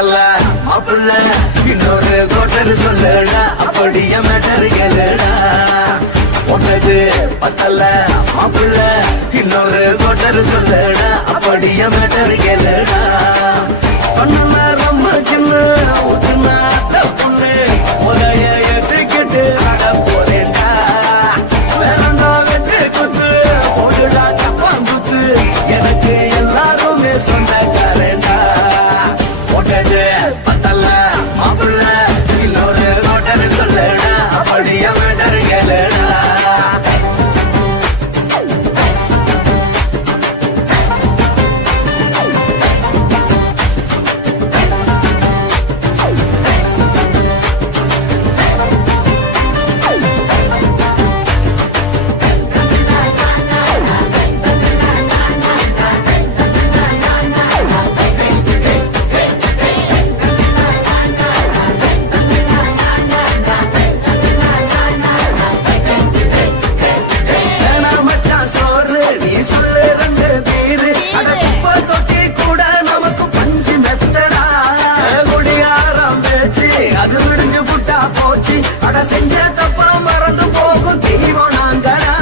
பத்தல மாப்பிள்ள இன்னொரு கோட்டர் சொல்லடா அப்படிய மேட்டர் கேளுடா ஒன்னது பத்தல மாப்பிள்ள இன்னொரு கோட்டர் சொல்லடா அப்படிய மேட்டர் கேளுடா பண்ணல ரொம்ப சின்ன ஊத்துனா பொண்ணு உதய ஏத்துக்கிட்டு அட போறேன்டா வேறண்டா வெட்டு குத்து ஓடுடா தப்பாங்குத்து எனக்கு எல்லாருமே சொந்தக்காரண்டா ஒட்டது பத்தல மாப்பிள்ள இன்னொரு கோட்டர் சொல்லடா அப்படிய மேட்டர் கேளுடா செஞ்ச தப்பா மறந்து போகும் தெய்வம் நாங்கடா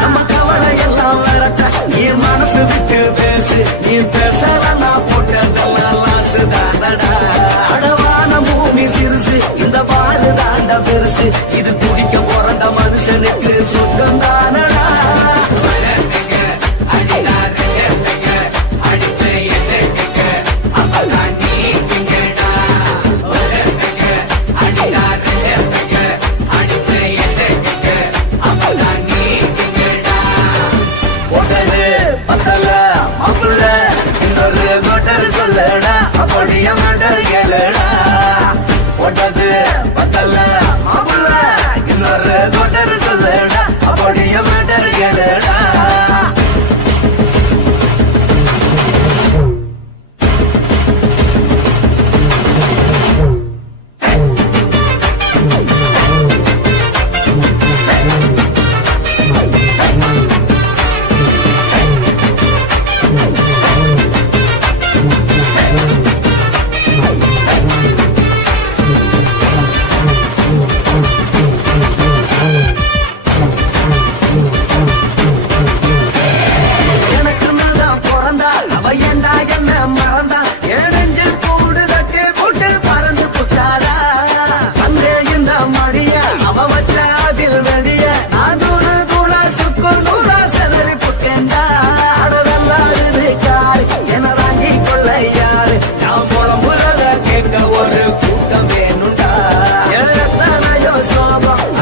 நம்ம கவலை எல்லாம் வரட்ட நீ மனசு விட்டு பேசு நீ பேசலன்னா போட்டதெல்லாம் லாசு தானடா அடவான பூமி சிறுசு இந்த பாலு தாண்ட பெருசு இது துடிக்க பிறந்த மனுஷனுக்கு சொந்தம் தானடா சொல்லடா அப்படிய மேட்டர் கேளுடா ஒட்டது பத்தல மாப்பிள்ள இன்னொரு கோட்டர் சொல்லடா அப்படிய மேட்டர் கேளுடா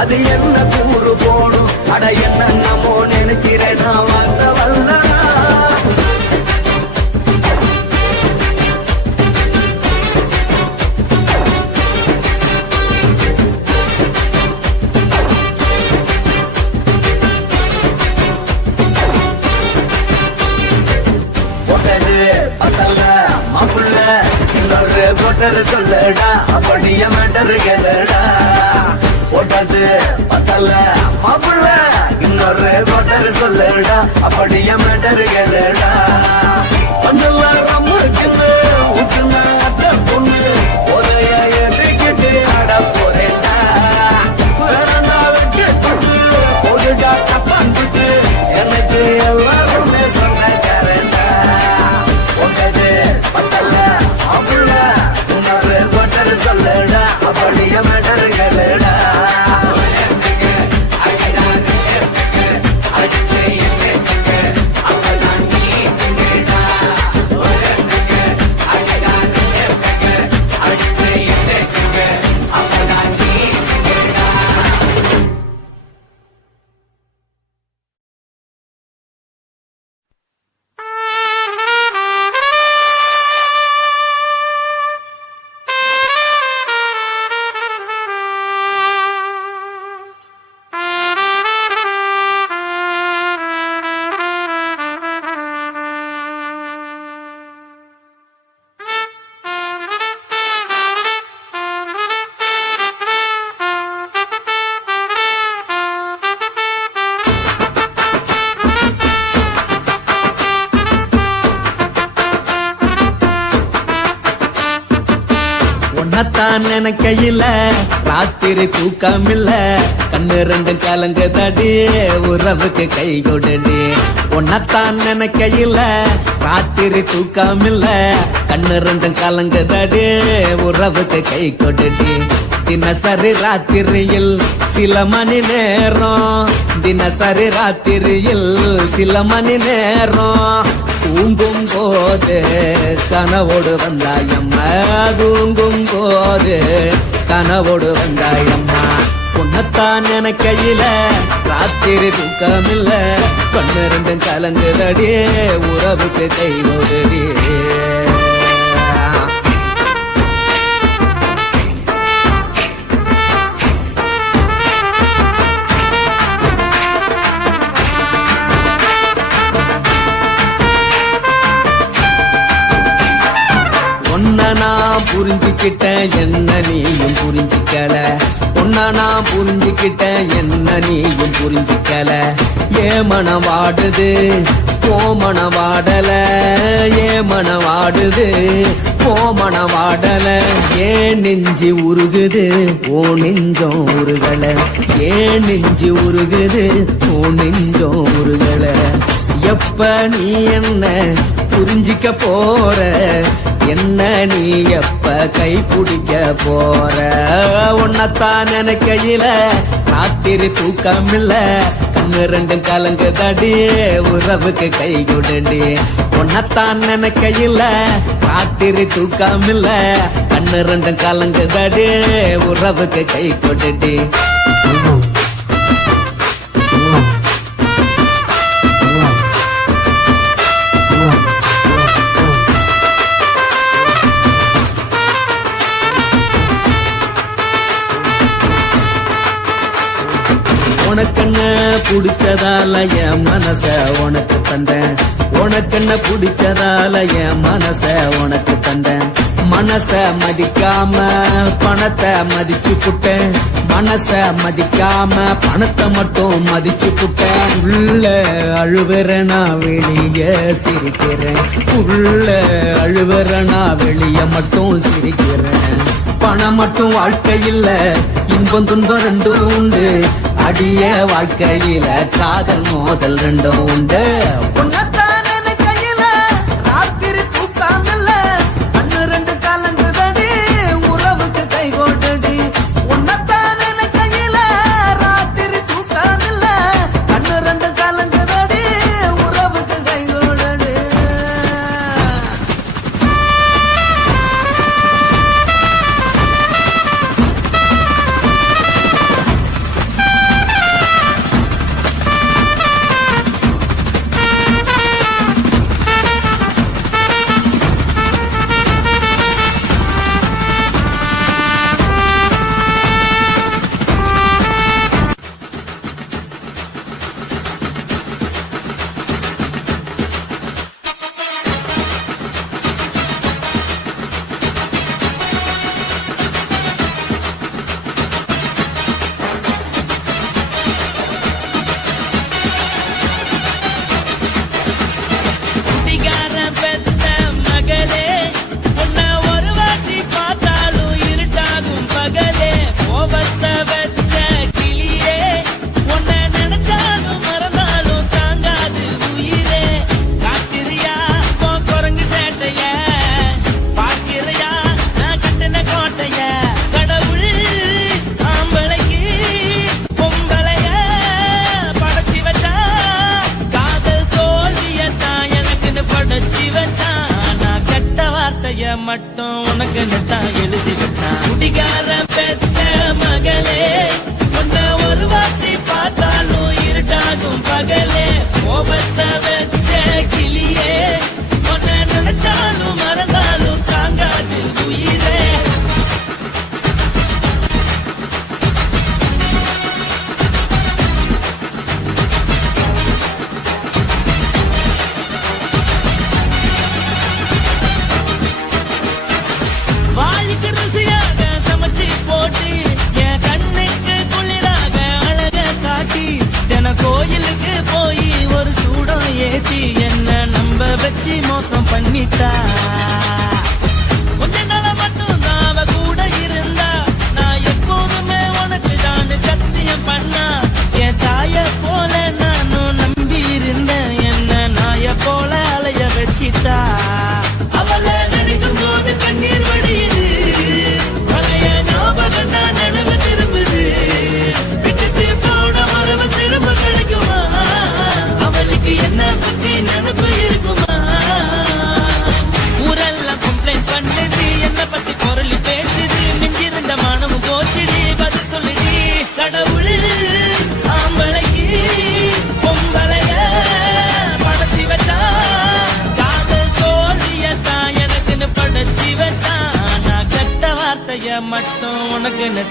அது என்ன கூறு போடும் அட என்ன நம்மோ நினைக்கிறேன் நான் வந்த வல்லடா ஒட்டது பத்தல மாப்பிள்ள இன்னொரு கோட்டர் சொல்லடா அப்படிய மேட்டர் கேளுடா ஒட்டது பத்தல மாப்பிள்ள இன்னொரு கோட்டர் சொல்லடா அப்படிய மேட்டர் கேளுடா கொஞ்சம் ரொம்ப சின்ன ஊற்றுனா பொண்ணு உதய ஏத்துக்கிட்டு அட போறேன்டா வேறண்டா வெட்டி குத்து ஓடுடா தப்பாங்குத்து எனக்கு எல்லாருமே சொந்தக்காரண்டா ஒட்டது பத்தல மாப்பிள்ள இன்னொரு கோட்டர் சொல்லடா அப்படிய மேட்டர் கேளுடா உன்னத்தான் நினைக்கையில ராத்திரி தூக்கமில்ல கண்ணு ரெண்டு கலங்கு தடி உறவுக்கு கை கொடுடி உன்னத்தான் நினைக்கையில ராத்திரி தூக்கமில்ல கண்ணு ரெண்டு கலங்கு தடி உறவுக்கு கை கொடுடி தினசரி ராத்திரியில் சில மணி நேரம் தினசரி ராத்திரியில் சில மணி நேரம் தூங்கும் போது கனவோடு வந்தாயம்மா தூங்கும் போது கனவோடு வந்தாயம்மா உன்னத்தான் நினைக்கையில ராத்திரி தூக்கமில்ல கண்ணு ரெண்டும் கலங்குதடி உறவுக்கு கை ஓடுடி நான் புரிஞ்சுக்கிட்டேன் என்ன நீயும் புரிஞ்சிக்கல உன்ன நான் புரிஞ்சுக்கிட்டேன் என்ன நீயும் புரிஞ்சிக்கல ஏ மனம் வாடுது போ மனம் வாடல ஏ மனம் வாடுது போ மனம் வாடல ஏன் நெஞ்சு உருகுது ஓ நெஞ்சம் உருகல ஏன் நெஞ்சு உருகுது ஓ நெஞ்சம் உருகல எப்ப நீ என்ன புரிஞ்சிக்க போற என்ன நீ எப்ப கை பிடிக்க போற உன்னத்தான் நினைக்கையில ராத்திரி தூக்கமில்ல கண்ணு ரெண்டும் கலங்கு தடி உறவுக்கு கை கொடுடி உன்னத்தான் நினைக்கையில ராத்திரி தூக்கமில்ல கண்ணு ரெண்டும் கலங்கு தடி உறவுக்கு கை கொடுடி உனக்கென்ன பிடிச்சதால என் மனச உனக்கு தந்தேன் உனக்கென்ன பிடிச்சதால என் மனச உனக்கு தந்தேன் மனச மதிக்காம பணத்தை மதிச்சு புட்டேன் மனச மதிக்காம பணத்தை மட்டும் மதிச்சு புட்டேன் உள்ள அழுவுறனா வெளிய சிரிக்கிறேன் உள்ள அழுவுறனா வெளிய மட்டும் சிரிக்கிறேன் பணம் மட்டும் வாழ்க்கை இல்ல இன்பம் துன்பம் ரெண்டும் உண்டு அடிய வாழ்க்கையில காதல் மோதல் ரெண்டும் உண்டு உன்னத்தான் நினைக்கையில ராத்திரி தூக்காமல்ல கண்ணு ரெண்டு கலங்குதடி உறவுக்கு கை கொண்டடி உன்னத்தான் நினைக்கையில ராத்திரி தூக்காமல்ல கண்ணு ரெண்டு கலங்குதடி உறவுக்கு கை கொண்டடி மட்டும் உனக்கு நெத்தான் எழுதி வச்சான் குடிகார பெத்த மகளே உன்னை ஒரு வார்த்தை பார்த்தாலும் இருட்டாகும் பகலே கோபத்தை வச்ச கிளியே உன்னை நினைச்சாலும் மறந்தாலும் தாங்காது உயிரே கோயிலுக்கு போய் ஒரு சூடம் ஏத்தி என்ன நம்ப வச்சு மோசம் பண்ணிட்டா கொஞ்ச நாள மட்டும் அவ கூட இருந்த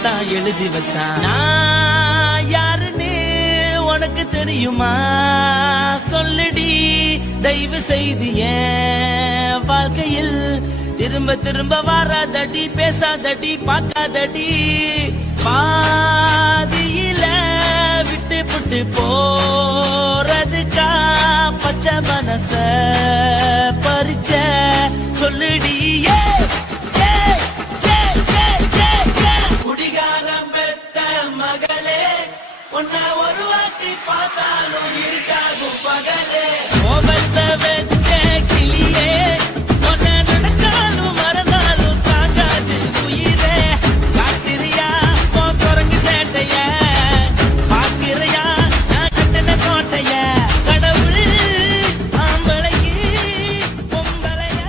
தான் எழுதி வச்சான். நான் யாருன்னு உனக்கு தெரியுமா சொல்லுடி, தயவு செய்து என் வாழ்க்கையில் திரும்ப திரும்ப வராதடி, பேசாதடி, பார்க்காதடி. பாதியில விட்டு புட்டு போறதுக்கா பச்சை மனச பறிச்ச சொல்லுடி. குடிகாரம் பெத்த மகளே, உன்னை ஒரு வாட்டி பார்த்தாலும் இருக்காகும் பகலே. கோபத்தை வச்ச கிளியே, உன்னை நினைச்சாலும் மறந்தாலும் தாங்காது உயிரே. காத்திரியா உன் குரங்கு சேட்டைய, பாக்கிறையா நான் கட்டின கோட்டைய. கடவுள் ஆம்பளைக்கு பொம்பளைய